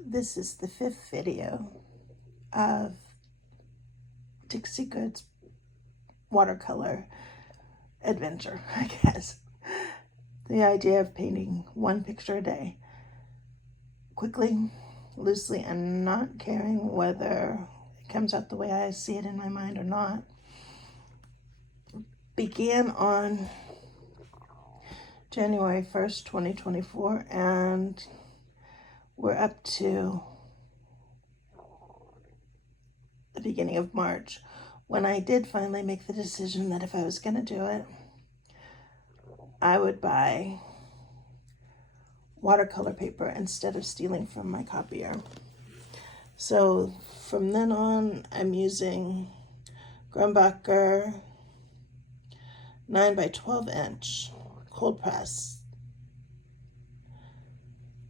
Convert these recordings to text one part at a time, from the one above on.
This is the 5th video of Dixie Goods watercolor adventure, I guess. The idea of painting one picture a day, quickly, loosely, and not caring whether it comes out the way I see it in my mind or not, began on January 1st, 2024, and we're up to the beginning of March, when I did finally make the decision that if I was going to do it, I would buy watercolor paper instead of stealing from my copier. So from then on, I'm using Grumbacher 9 by 12 inch cold press,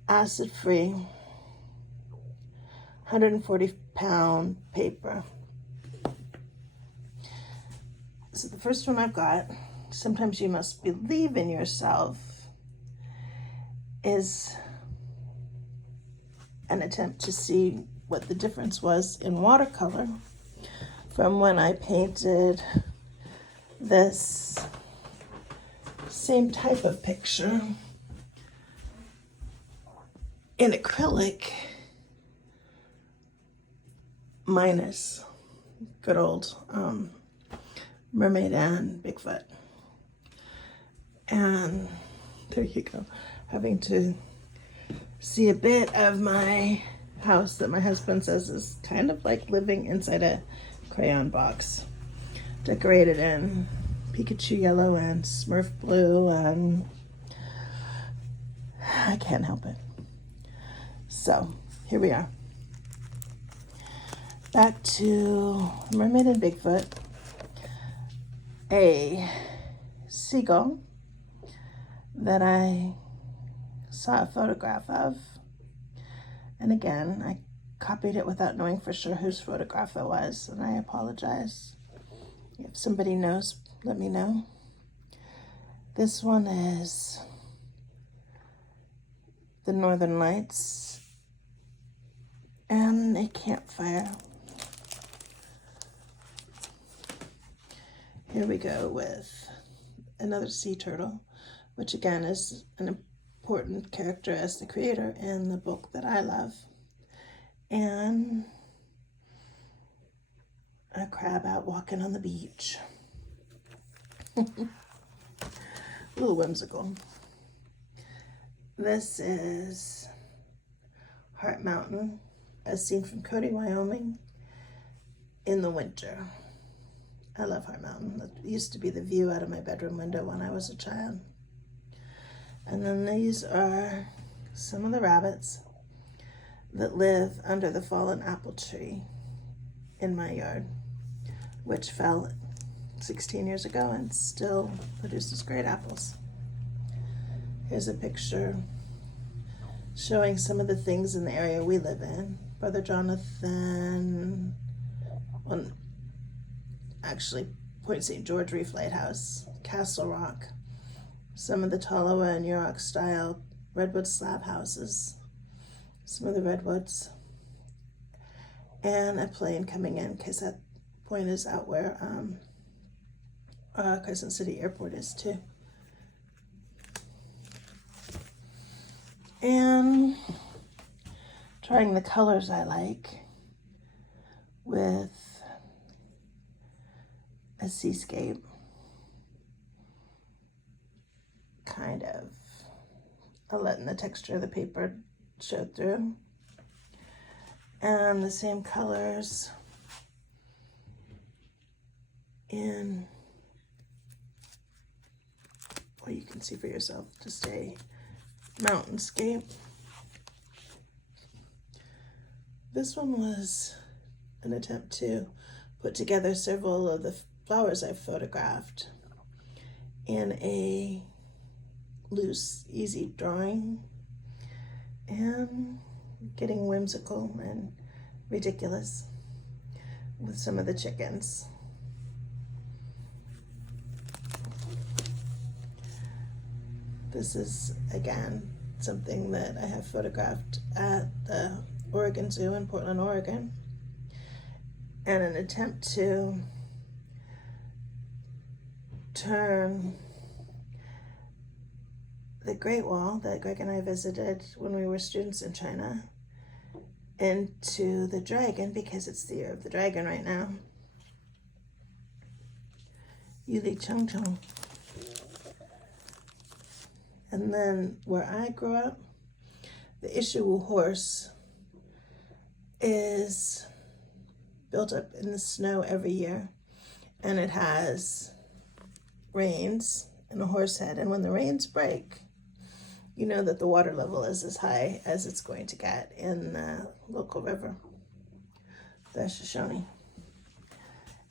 acid free, 140-pound paper. So the first one I've got, Sometimes You Must Believe in Yourself, is an attempt to see what the difference was in watercolor from when I painted this same type of picture in acrylic, minus good old Mermaid and Bigfoot. And there you go, having to see a bit of my house that my husband says is kind of like living inside a crayon box, decorated in Pikachu yellow and Smurf blue, and I can't help it. So here we are, back to Mermaid and Bigfoot, a seagull that I saw a photograph of, and again I copied it without knowing for sure whose photograph it was, and I apologize. If somebody knows, let me know. This one is the Northern Lights and a campfire. Here we go with another sea turtle, which again is an important character as the creator in the book that I love, and a crab out walking on the beach. A little whimsical. This is Heart Mountain, as seen from Cody, Wyoming in the winter. I love Heart Mountain. That used to be the view out of my bedroom window when I was a child. And then these are some of the rabbits that live under the fallen apple tree in my yard, which fell 16 years ago and still produces great apples. Here's a picture showing some of the things in the area we live in. Brother Jonathan, well, actually Point St. George Reef Lighthouse, Castle Rock, some of the Tolowa and Yurok style redwood slab houses, some of the redwoods, and a plane coming in, because that point is out where Crescent City Airport is too. And trying the colors I like with a seascape, kind of letting the texture of the paper show through, and the same colors in, well, you can see for yourself, just a mountainscape. This one was an attempt to put together several of the flowers I've photographed in a loose, easy drawing, and getting whimsical and ridiculous with some of the chickens. This is, again, something that I have photographed at the Oregon Zoo in Portland, Oregon, and an attempt to turn the Great Wall that Greg and I visited when we were students in China into the dragon, because it's the year of the dragon right now. Yuli Chung Chung. And then where I grew up, the Ishiwu horse is built up in the snow every year, and it has reins and a horse head, and when the reins break, you know that the water level is as high as it's going to get in the local river, the Shoshone.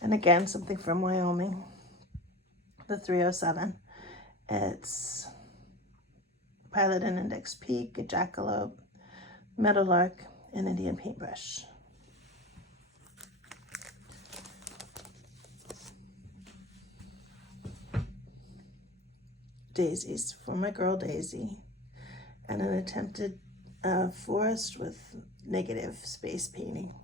And again, something from Wyoming, the 307. It's Pilot and Index Peak, a jackalope, meadowlark, and Indian paintbrush. Daisies for my girl Daisy, and an attempted forest with negative space painting.